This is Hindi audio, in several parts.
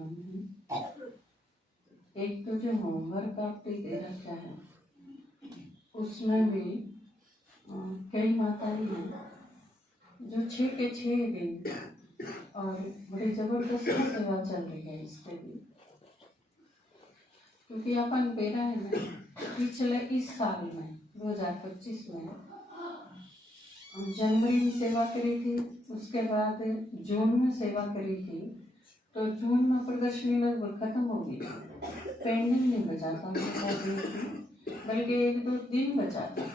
नाम है। एक तो जो होमवर्क आपने दे रखा है उसमें भी कई माताएं हैं जो 6 के 6 दिन और बड़ी जबरदस्त सेवा चल रही है इसके भी, क्योंकि अपन बेरा है ना पिछले इस साल में 2025 में जनवरी में सेवा करी थी, उसके बाद जून में सेवा करी थी, तो जून में प्रदर्शनी लगभग खत्म हो गई, पेंडिंग नहीं बचा था, बल्कि 1-2 दिन बचा था।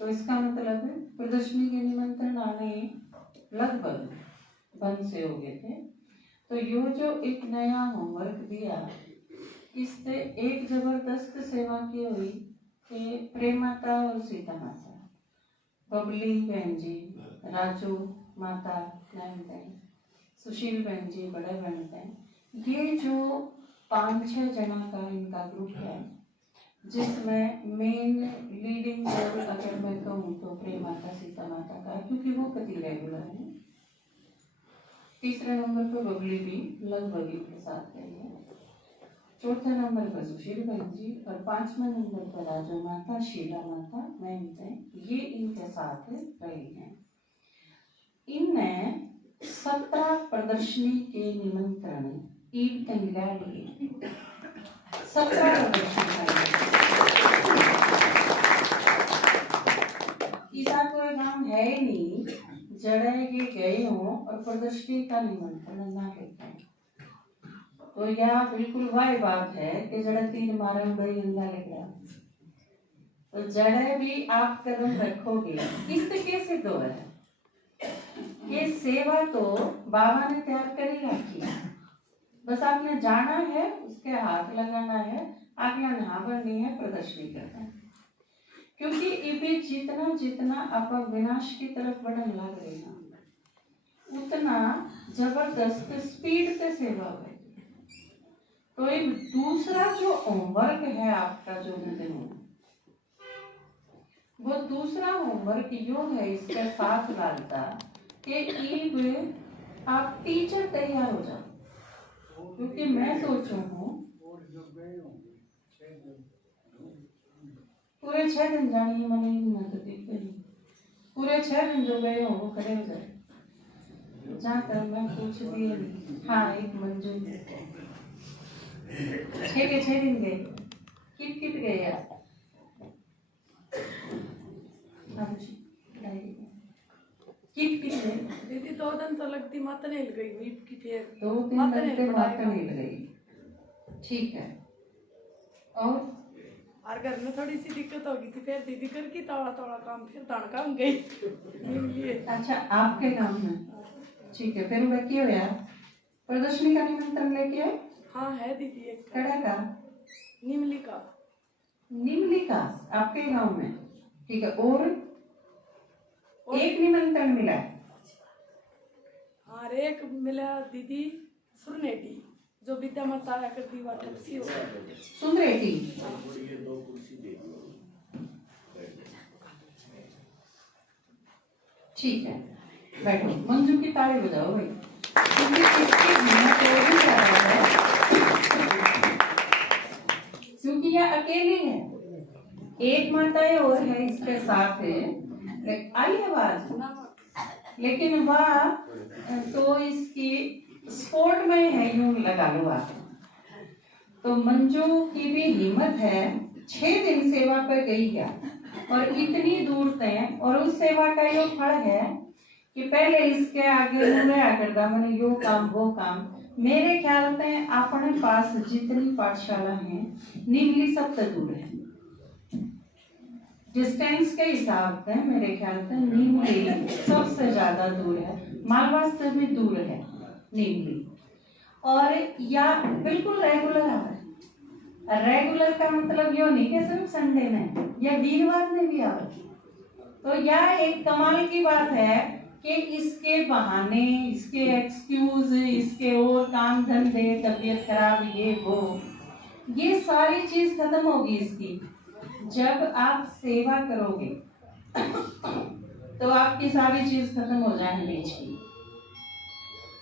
तो इसका मतलब प्रदर्शनी के निमंत्रण आने लगभग बंद से हो गए थे। तो यो जो एक नया होमवर्क दिया, इससे एक जबरदस्त सेवा की हुई कि प्रेम माता और सीता माता, बबली बहन जी, राजू माता नैन बहन, सुशील बहन जी बड़े बहन बहन, ये जो 5-6 जना का इनका ग्रुप है, जिसमें मेन लीडिंग रोल अगर मैं कहूँ तो प्रेम माता सीता माता का, क्योंकि वो कति रेगुलर है। तीसरे नंबर पर बबली भी लगभग इनके साथ रही है, चौथे नंबर पर सुशील बहन जी और 5वें नंबर पर राजू माता, शीला माता, मैं ये इनके साथ रही हैं। इनने 17 प्रदर्शनी के निमंत्रण ईद तंगला लिए, 17 ऐसा कोई काम है ही नहीं जड़े के गए हों और प्रदर्शनी का निमंत्रण ना लेते हैं। तो यह बिल्कुल वही बात है कि जड़े 3 मारन बड़ी अंधा लग रहा, तो जड़े भी आप कदम रखोगे इससे कैसे दो है ये सेवा तो बाबा ने तैयार कर ही रखी है, बस आपने जाना है, उसके हाथ लगाना है, आज्ञा नहा भरनी है, प्रदर्शनी करना है। क्योंकि इबे जितना जितना आप विनाश की तरफ बढ़ने लग रहे हैं, उतना जबरदस्त स्पीड से सेवा है। तो एक दूसरा जो होमवर्क है आपका जो दिन, वो दूसरा होमवर्क यो है इसके साथ डालता कि ईब आप टीचर तैयार हो जाओ, क्योंकि मैं सोचू हूँ पूरे 6 दिन जानी मनी मदद पूरे 6 दिन जो गए हो वो खड़े हो जाए, जहाँ तक मैं पूछ दी। हाँ, एक मंजूर 6 के 6 दिन गए, कित गए आप? कित गए दीदी 2 दिन तो लगती, माता नहीं लग गई, वीप की फिर 2 दिन लगते माता नहीं लग गई, ठीक है। और घर में थोड़ी सी दिक्कत हो गई थी, फिर दीदी कर की तोड़ा काम, फिर तान काम गई। अच्छा, आपके काम में ठीक है। फिर वह क्यों यार प्रदर्शनी का निमंत्रण लेके आए? हाँ है दीदी, एक कड़ा का निमली का आपके गांव में, ठीक है। और एक निमंत्रण मिला है? हाँ, एक मिला दीदी सुरनेटी, जो विद्या माता आया करती वाटसी हो सुंदरेटी। ठीक है, बैठो, मंजू की ताली बजाओ भाई, क्योंकि यह अकेली है, एक माता और है इसके साथ है, आई आवाज, लेकिन वह तो इसकी स्पोर्ट में है, यूं लगा लो आप। तो मंजू की भी हिम्मत है, 6 दिन सेवा पर गई है और इतनी दूर से, और उस सेवा का यो फल है कि पहले इसके आगे करता मैंने यो काम वो काम। मेरे ख्याल में अपने पास जितनी पाठशाला है निमली सबसे दूर है, डिस्टेंस के हिसाब से मेरे ख्याल से निमली सबसे ज्यादा दूर है, मालवा से भी दूर है निमली। और या बिल्कुल रेगुलर आ रहा है, रेगुलर का मतलब यो नहीं कि सिर्फ संडे में या वीरवार में भी आ रहा है। तो यह एक कमाल की बात है कि इसके बहाने, इसके एक्सक्यूज, इसके और काम धंधे, तबीयत खराब, ये वो, ये सारी चीज खत्म होगी इसकी जब आप सेवा करोगे। तो आपकी सारी चीज खत्म हो जाएगी बीच की,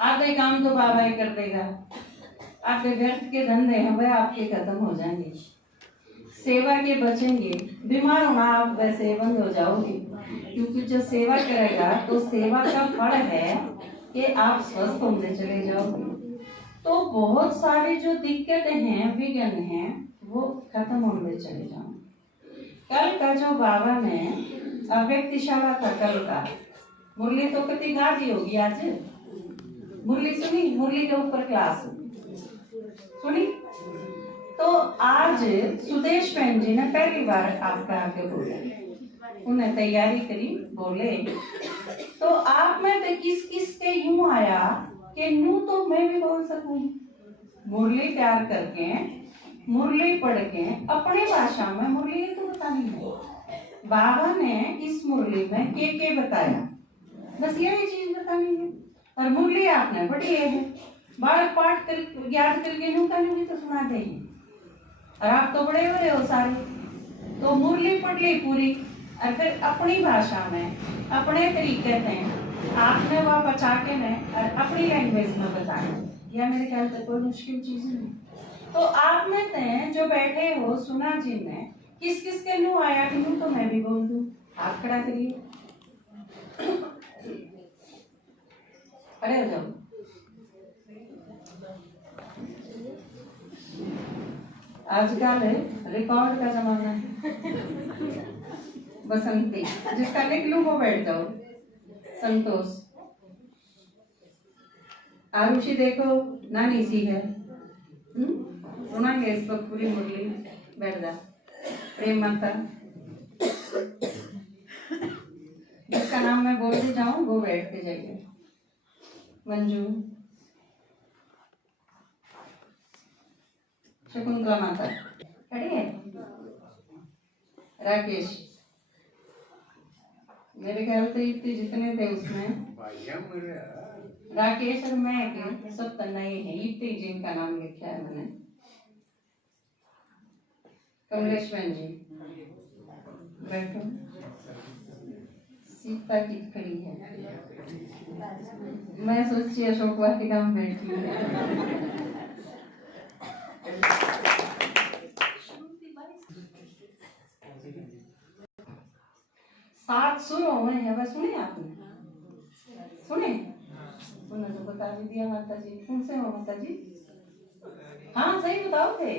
आधे काम तो बाबा ही कर देगा, आपके व्यर्थ के धंधे हैं वह आपके खत्म हो जाएंगे, सेवा के बचेंगे, बीमार होना आप वैसे बंद हो जाओगे, क्योंकि जो सेवा करेगा तो सेवा का फल है कि आप स्वस्थ होते चले जाओगे। तो बहुत सारी जो दिक्कतें हैं, विघ्न हैं, वो खत्म होते चले जाओगे। कल का जो बाबा ने अव्यक्तिशाला था, कल का मुरली तो कति गा दी होगी आज, मुरली सुनी, मुरली के ऊपर क्लास सुनी। तो आज सुदेश बहन जी ने पहली बार आपका आगे बोला, उन्हें तैयारी करी, बोले तो आप में तो किस किस के यूं आया कि नू तो मैं भी बोल सकूं, मुरली तैयार करके, मुरली पढ़ के अपनी भाषा में मुरली तो बतानी है। बाबा ने इस मुरली में के बताया, बस यही चीज बतानी है। और मुरली आपने पढ़ी है, बार पाठ कर याद करके यूं करूंगी तो सुना देंगे। और आप तो बड़े बड़े हो सारे, तो मुरली पढ़ ली पूरी, और फिर अपनी भाषा में अपने तरीके से आपने वह बचा के ने अपनी लैंग्वेज में बताया। यह मेरे ख्याल से कोई मुश्किल चीज नहीं। तो आप में ते जो बैठे हो, सुना जिनने, किस किस के नू आया कि नू तो मैं भी बोल दूं, हाथ खड़ा करिए, खड़े हो जाओ। आजकल रिकॉर्ड का जमाना है, बसंती जिसका निकलू वो बैठ जाओ। संतोष, आरुषि देखो नानी सी है, सुनाएंगे इस वक्त पूरी मुरली, बैठ जा। प्रेम माता, जिसका नाम मैं बोलती जाऊं वो बैठ के जाइए। मंजू, शकुंतला माता खड़ी है, राकेश, मेरे ख्याल से इतने जितने थे उसमें राकेश और मैं के सब नए हैं, इतने जिनका नाम लिखा है मैंने। कमलेश बहन जी बैठो, सीता की खड़ी है, मैं सोची अशोक वाटिका में बैठी हूँ। सात सुर हुए हैं, वह सुने आपने? सुने? उन्होंने तो बता भी दिया माता जी। कौन से हो माता जी? हाँ सही बताओ थे।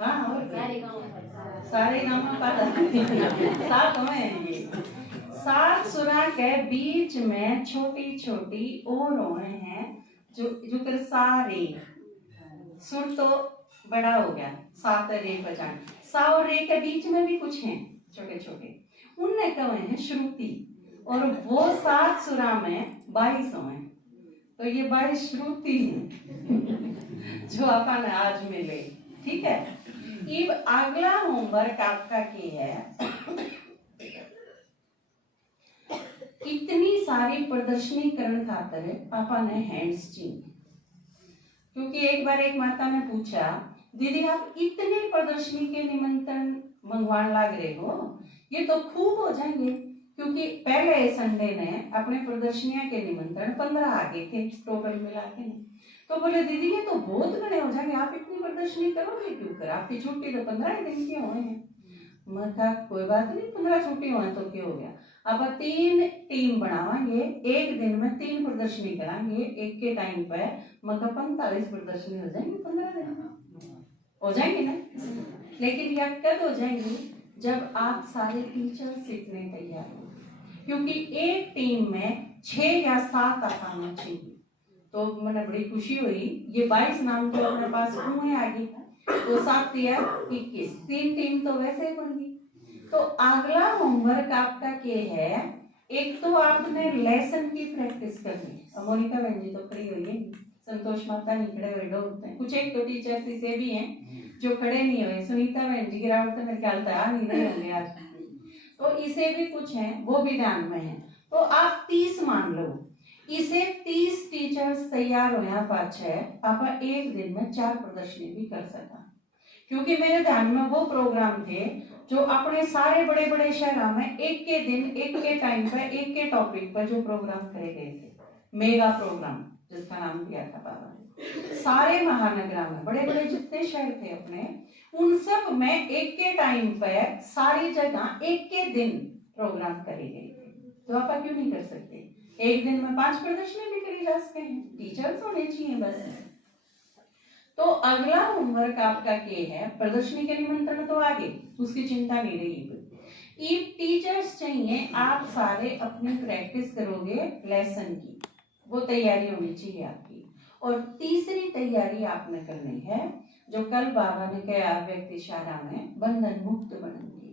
हाँ और सारे गाँव में पता सात हुए हैं ये। सात सुरा के बीच में छोटी छोटी और हुए हैं, जो कर सारे सुर तो बड़ा हो गया, सात रे बजान, सा और रे के बीच में भी कुछ हैं छोटे छोटे, उनने कहे हैं श्रुति, और वो सात सुरा में 22 हैं, तो ये 22 श्रुति हैं जो अपन आज मिले। ठीक है, अब अगला होमवर्क आपका क्या है, इतनी सारी प्रदर्शनी करने खातर अपन ने हैंड्स चाहिए, क्योंकि एक बार एक माता ने पूछा, दीदी आप इतने प्रदर्शनी के निमंत्रण मंगवाने लग रहे हो, ये तो खूब हो जाएंगे, क्योंकि पहले संडे ने अपने प्रदर्शनियां के निमंत्रण 15 आ गए थे टोटल मिला के। तो बोले दीदी ये तो बहुत बड़े हो जाएंगे, आप इतनी प्रदर्शनी करोगे क्यों कर, आपकी छुट्टी तो 15 दिन की हुए हैं। मैं कहा कोई बात नहीं, 15 छुट्टी हुए तो क्या हो गया, अब 3 टीम बनावांगे, एक दिन में 3 प्रदर्शनी कराएंगे एक के टाइम पे, मतलब 45 प्रदर्शनी हो जाएंगी 15 दिन में, हो जाएंगे ना। लेकिन यह कब हो जाएंगी, जब आप सारे टीचर सीखने तैयार हो, क्योंकि एक टीम में 6 या 7 आना चाहिए। तो मैंने बड़ी खुशी हुई, ये 22 नाम तो अपने पास हुए आगे, तो 7 या 21, 3 टीम तो वैसे ही बन गई। तो अगला होमवर्क आपका क्या है, एक तो आपने लेसन की प्रैक्टिस करनी है। मोनिका बहन जी तो खड़ी हुई है, संतोष माता नहीं खड़े हुए डोलते हैं, कुछ एक तो टीचर्स से भी हैं जो खड़े नहीं हुए, सुनीता बहन जी गिरावट तो मेरे ख्याल से आ नहीं रहे होंगे आज, तो इसे भी कुछ हैं वो भी ध्यान में है। तो आप 30 मान लो, इसे 30 टीचर्स तैयार हो पाछे आप एक दिन में 4 प्रदर्शनी भी कर सका, क्योंकि मेरे ध्यान में वो प्रोग्राम थे जो अपने सारे बड़े बड़े शहरों में एक के दिन एक के टाइम पर एक के टॉपिक पर जो प्रोग्राम करे गए थे, मेगा प्रोग्राम जिसका नाम दिया था बाबा ने, सारे महानगरों में बड़े बड़े जितने शहर थे अपने, उन सब में एक के टाइम पर सारी जगह एक के दिन प्रोग्राम करे गए थे। तो आप क्यों नहीं कर सकते? एक दिन में 5 प्रदर्शनी भी करी जा सकते हैं, टीचर्स होने चाहिए बस। तो अगला होमवर्क आपका क्या है? प्रदर्शनी के निमंत्रण तो आगे, उसकी चिंता नहीं रही। ये टीचर्स चाहिए, आप सारे अपनी प्रैक्टिस करोगे लेसन की, वो तैयारी होनी चाहिए आपकी। और तीसरी तैयारी आपने करनी है, जो कल बाबा ने कहा व्यक्तिशाला में, बंधन मुक्त बनेंगे।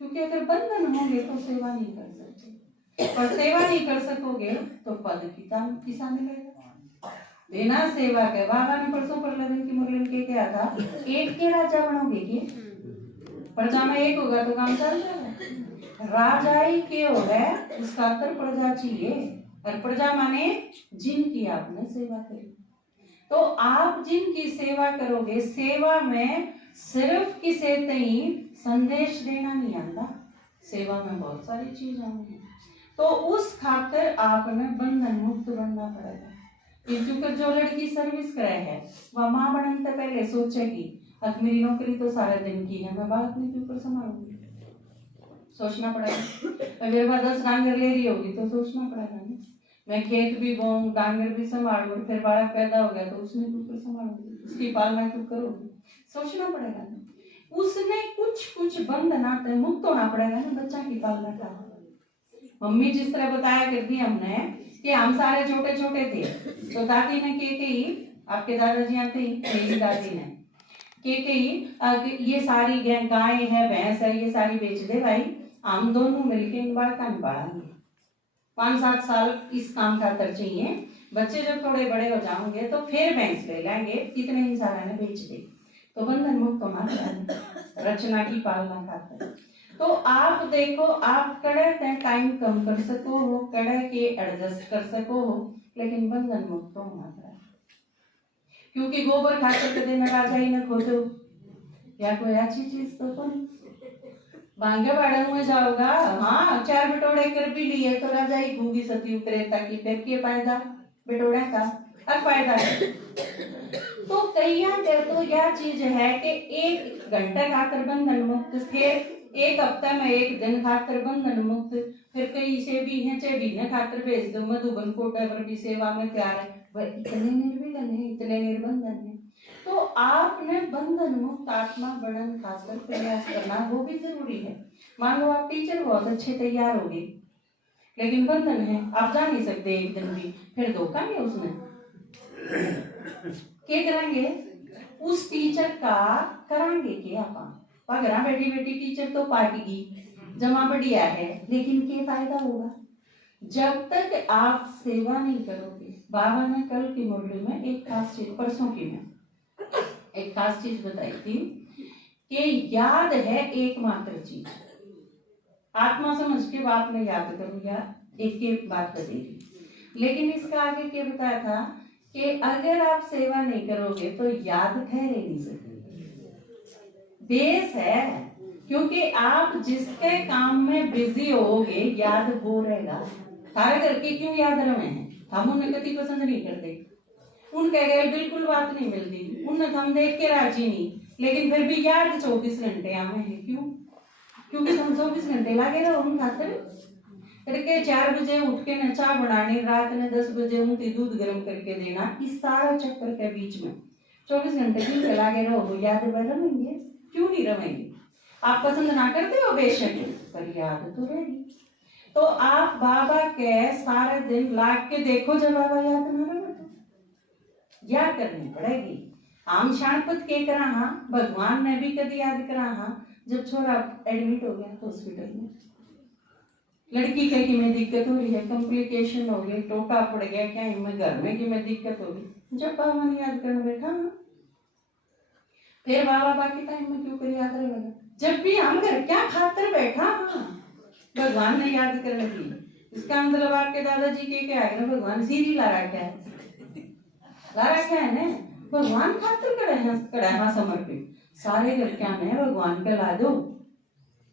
क्योंकि अगर बंधन होंगे तो सेवा नहीं कर सकते, और सेवा नहीं कर सकोगे तो पद किसा मिलेगा? बिना सेवा के, बाबा ने परसों प्रहलादन की मुरली के क्या था, एक के राजा बनोगे के? प्रजा में एक होगा तो काम चल जाएगा। राजा ही के हो है, उसका अंतर प्रजा चाहिए, और प्रजा माने जिनकी आपने सेवा करी। तो आप जिनकी सेवा करोगे, सेवा में सिर्फ किसे तई संदेश देना नहीं आता, सेवा में बहुत सारी चीजें हैं। तो उस खातिर आपने बंधन मुक्त बनना पड़ेगा। क्योंकि जो लड़की सर्विस करे है, वह माँ बनने से पहले सोचेगी अब मेरी नौकरी तो सारे दिन की है, मैं बालक नहीं क्यों संभालूंगी, सोचना पड़ेगा। अगर वह 10 डांगर ले रही होगी तो सोचना पड़ेगा ना, मैं खेत भी बोऊं, डांगर भी संभालूं, फिर बालक पैदा हो गया तो उसने क्यों संभालूंगी, उसकी पालना क्यों करोगी, सोचना पड़ेगा ना। उसने कुछ बंधना से मुक्त होना पड़ेगा ना, बच्चा की पालना का। मम्मी जिस तरह बताया करती हमने कि हम सारे छोटे छोटे थे, तो दादी ने कही, आपके दादाजी यहाँ थे, मेरी दादी ने कही ये सारी गाय है, भैंस है, ये सारी बेच दे भाई, हम दोनों मिलके इन बालका निकालेंगे। 5-7 साल इस काम खातर चाहिए, बच्चे जब थोड़े बड़े हो जाओगे तो फिर भैंस ले लेंगे, इतने ही सारा ने बेच दे। तो बंधन मुक्त होना रचना की पालना खातर। तो आप देखो, आप कड़े टाइम कम कर सको हो, कड़े के एडजस्ट कर सको हो, लेकिन बंधन मुक्त होना पड़ा। क्योंकि गोबर खाकर कदे न राजा ही न खोजो, या कोई अच्छी चीज तो कौन बांगे बाड़ा में जाओगा, हाँ 4 बटोड़े कर भी लिए तो राजा ही घूंगी सती उतरे, ताकि फिर के फायदा बटोड़ा का अब फायदा है। तो कईया के तो यह चीज है कि 1 घंटे खाकर बंधन मुक्त, फिर 1 हफ्ता में 1 दिन खाकर बंधन मुक्त, फिर कई से भी हैं चे भी न खाकर भेज दो मधुबन कोटा पर भी सेवा में प्यार है, वह इतने निर्विघ्न है, इतने निर्बंधन है। तो आपने बंधन मुक्त आत्मा बनन खाकर प्रयास करना, वो भी जरूरी है। मान लो आप टीचर बहुत अच्छे तैयार हो गए, लेकिन बंधन है, आप जा नहीं सकते एक दिन भी, फिर धोखा नहीं उसमें क्या करेंगे, उस टीचर का करांगे क्या आप? घर बैठी बैठी टीचर तो पार्टी जमा बढ़िया है, लेकिन क्या फायदा होगा जब तक आप सेवा नहीं करोगे। बाबा ने कल की मुरली में एक खास चीज, परसों की में एक खास चीज बताई थी कि याद है एकमात्र चीज, आत्मा समझ के बाप ने याद करो, या एक बात बतेगी। लेकिन इसका आगे क्या बताया था कि अगर आप सेवा नहीं करोगे तो याद ठहरे नहीं सकती, बेस है, क्योंकि आप जिसके काम में बिजी होगे याद वो रहेगा। सारे करके क्यों याद रहे हैं, हम उन्हें कभी पसंद नहीं करते, उनके गए बिल्कुल बात नहीं मिलती, उन्हें हम देख के राजी नहीं, लेकिन फिर भी याद 24 घंटे हमें है। क्यों? क्योंकि हम 24 घंटे लगे रहो उन खातिर करके, 4 बजे उठ के न चाय बनानी, रात ने 10 बजे उनकी दूध गर्म करके देना, इस सारा चक्कर के बीच में 24 घंटे क्यों लगे रहो, याद रहेंगे? क्यों नहीं रहेंगे? आप पसंद ना करते हो बेशक, पर याद तो रहेगी। तो आप बाबा के सारे दिन लाग के देखो, जब बाबा याद न रहे तो याद करनी पड़ेगी। हम शाणपत के करा, हाँ भगवान ने भी कभी याद करा, हाँ जब छोरा एडमिट हो गया हॉस्पिटल में, लड़की के कि में दिक्कत हो रही है, कॉम्प्लिकेशन हो गई, टोटा पड़ गया, क्या हिम्मत घर में कि में दिक्कत हो गई, जब बाबा ने याद करने बैठा, फिर बाबा बाकी टाइम में क्यों कर याद रहेगा? जब भी हम घर क्या खातर बैठा, हाँ भगवान ने याद करने की, इसका मतलब आपके दादाजी के क्या है ना, भगवान सीधी ला रखा है ना, भगवान खातर कड़ा है समर्पित, सारे घर क्या में भगवान का ला दो,